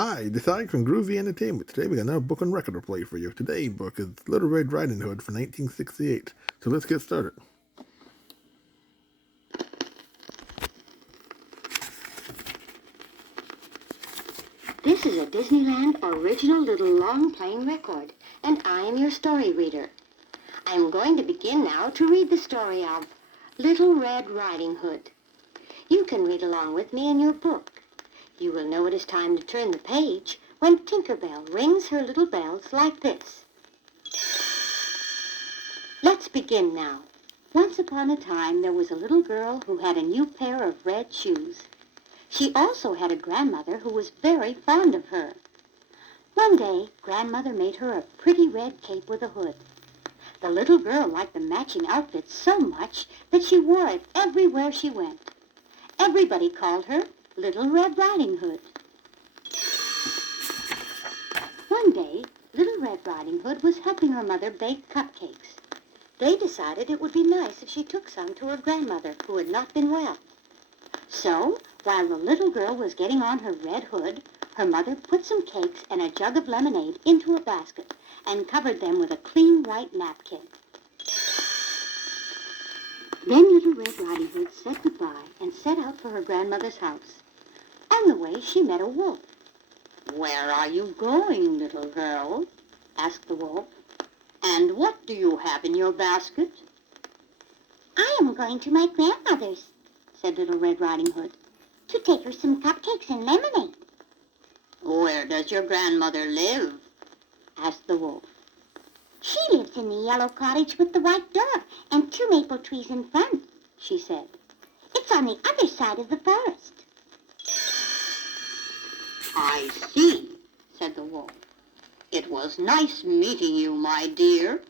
Hi, this is Ike from Groovy Entertainment. Today we got another book on record to play for you. Today's book is Little Red Riding Hood from 1968. So let's get started. This is a Disneyland original little long playing record, and I am your story reader. I am going to begin now to read the story of Little Red Riding Hood. You can read along with me in your book. You will know it is time to turn the page when Tinker Bell rings her little bells like this. Let's begin now. Once upon a time, there was a little girl who had a new pair of red shoes. She also had a grandmother who was very fond of her. One day, Grandmother made her a pretty red cape with a hood. The little girl liked the matching outfit so much that she wore it everywhere she went. Everybody called her Little Red Riding Hood. One day, Little Red Riding Hood was helping her mother bake cupcakes. They decided it would be nice if she took some to her grandmother, who had not been well. So, while the little girl was getting on her red hood, her mother put some cakes and a jug of lemonade into a basket and covered them with a clean white napkin. Then Little Red Riding Hood said goodbye and set out for her grandmother's house. On the way, she met a wolf. "Where are you going, little girl?" asked the wolf. "And what do you have in your basket?" "I am going to my grandmother's," said Little Red Riding Hood, "to take her some cupcakes and lemonade." "Where does your grandmother live?" asked the wolf. "She lives in the yellow cottage with the white door and 2 maple trees in front," she said. "It's on the other side of the forest." "I see," said the wolf. "It was nice meeting you, my dear."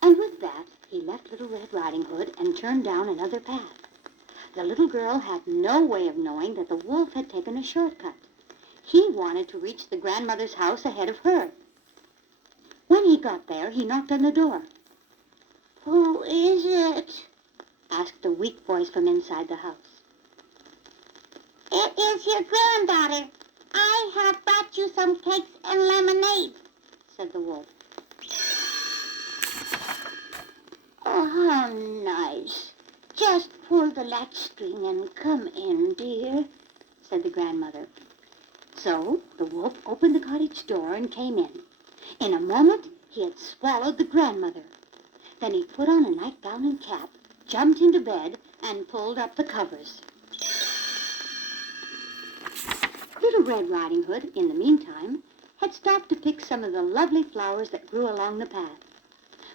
And with that, he left Little Red Riding Hood and turned down another path. The little girl had no way of knowing that the wolf had taken a shortcut. He wanted to reach the grandmother's house ahead of her. When he got there, he knocked on the door. "Who is it?" asked a weak voice from inside the house. "It is your granddaughter. I have brought you some cakes and lemonade," said the wolf. "Oh, how nice. Just pull the latch string and come in, dear," said the grandmother. So the wolf opened the cottage door and came in. In a moment, he had swallowed the grandmother. Then he put on a nightgown and cap, jumped into bed, and pulled up the covers. Little Red Riding Hood, in the meantime, had stopped to pick some of the lovely flowers that grew along the path.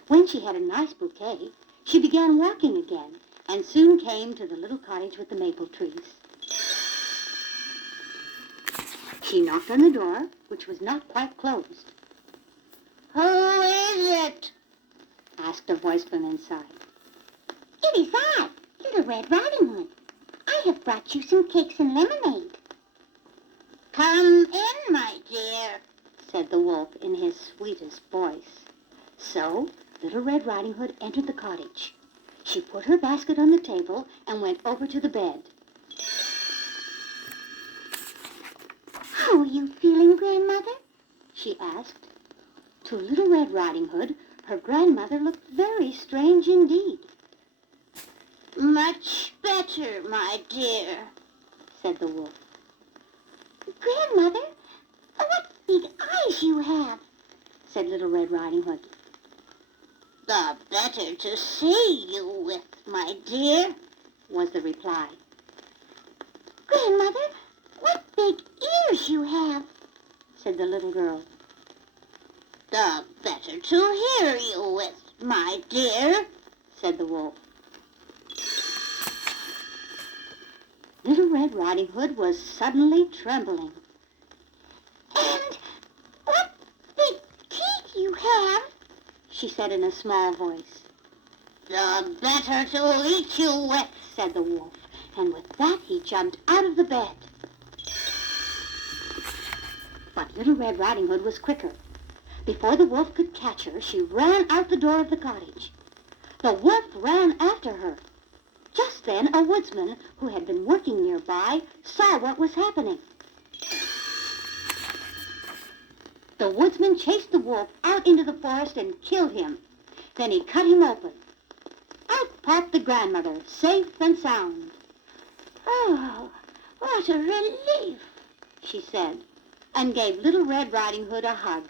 When she had a nice bouquet, she began walking again, and soon came to the little cottage with the maple trees. She knocked on the door, which was not quite closed. "Who is it?" asked a voice from inside. "It is I, Little Red Riding Hood. I have brought you some cakes and lemonade." "Come in, my dear," said the wolf in his sweetest voice. So Little Red Riding Hood entered the cottage. She put her basket on the table and went over to the bed. "How are you feeling, Grandmother?" she asked. To Little Red Riding Hood, her grandmother looked very strange indeed. "Much better, my dear," said the wolf. "Grandmother, what big eyes you have," said Little Red Riding Hood. "The better to see you with, my dear," was the reply. "Grandmother, what big ears you have," said the little girl. "The better to hear you with, my dear," said the wolf. Little Red Riding Hood was suddenly trembling. "And what big teeth you have," she said in a small voice. "The better to eat you with," said the wolf, and with that he jumped out of the bed. But Little Red Riding Hood was quicker. Before the wolf could catch her, she ran out the door of the cottage. The wolf ran after her. Just then, a woodsman who had been working nearby saw what was happening. The woodsman chased the wolf out into the forest and killed him. Then he cut him open. Out popped the grandmother, safe and sound. "Oh, what a relief," she said, and gave Little Red Riding Hood a hug.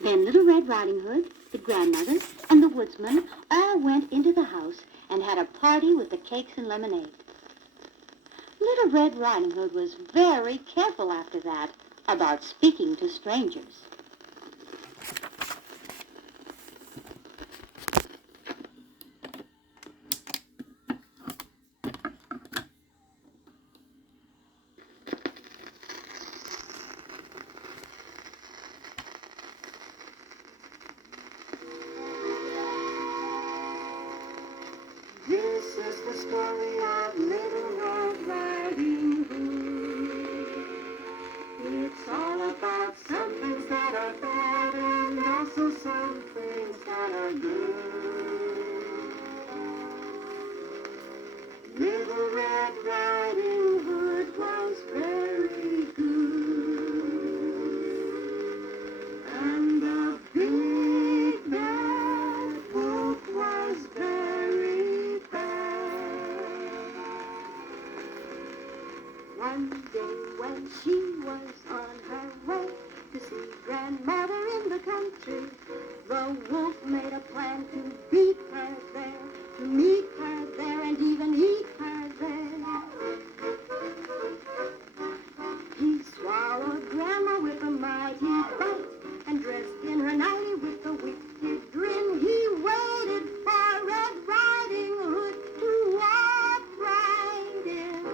Then Little Red Riding Hood, the grandmother, and the woodsman all went into the house and had a party with the cakes and lemonade. Little Red Riding Hood was very careful after that about speaking to strangers. This is the story of Little Red Riding Hood. It's all about some things that are bad and also some things that are good. Little Red Riding Hood was very good. And the big bad wolf was very bad. One day when she was on her way to see grandmother in the country, the wolf made a plan to beat her there, to meet her there and even eat her there. He swallowed grandma with a mighty bite, and dressed in her nightie with a wicked grin, he waited for Red Riding Hood to walk right in.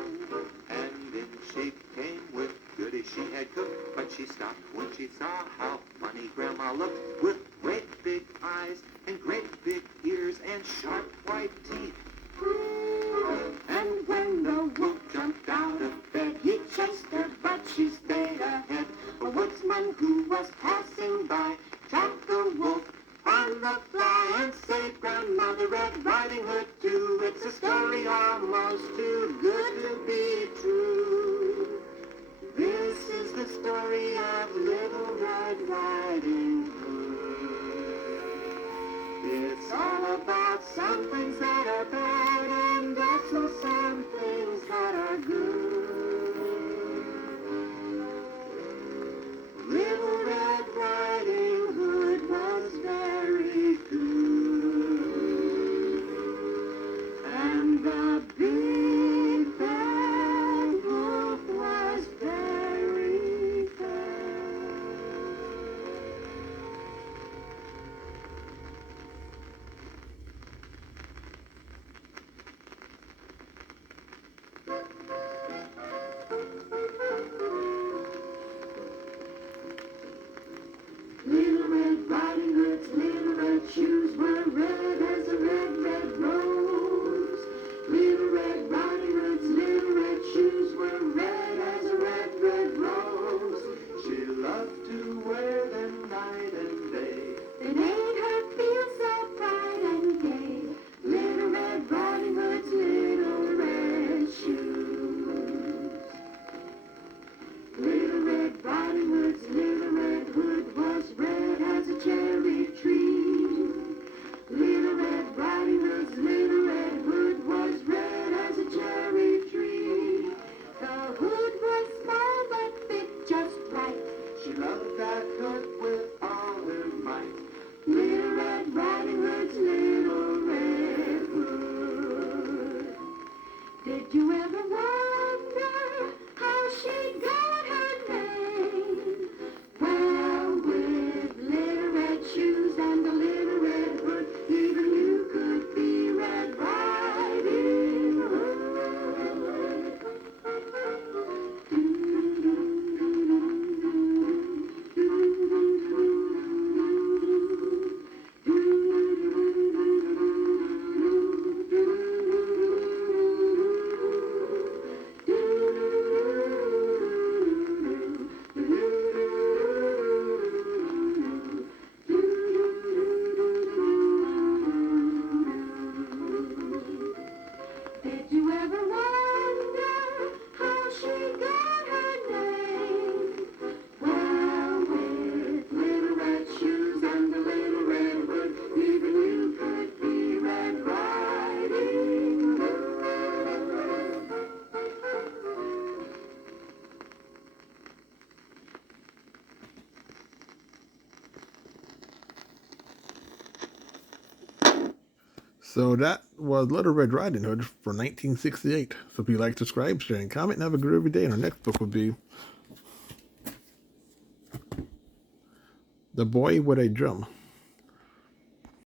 And in she came with goodies she had cooked, but she stopped when she saw how funny Grandma looked, with great big eyes and great big ears and sharp white teeth. And when the wolf jumped out of bed, he chased her, but she stayed ahead. A woodsman who was passing by tracked the wolf on the fly and saved Grandmother Red Riding Hood too. It's a story almost too good to be true. This is the story of Little Red Riding Hood. It's all about some things that are bad and also some things that are good. Little Red Riding Hood was very good. And the big bad wolf was very bad. Little Red Riding Hood's little red shoes were red as a red, red rose. Little Red Riding Hood's little red shoes were red as a red, red rose. She loved to wear them night and day. It made her feel so bright and gay. Little Red Riding Hood's little red shoes. Little Red Riding Hood's little red hood was red as a cherry tree. Little Red Riding Hood's little red hood was red as a cherry tree. The hood was small but fit just right. She loved that hood with all her might. Little Red Riding Hood's little red hood. Did you ever wonder how she got her name? Well, with little red shoes and a little red hood, even you could be Red Riding Hood. So that was Little Red Riding Hood for 1968. So if you like, subscribe, share, and comment, and have a groovy day. And our next book will be The Boy with a Drum.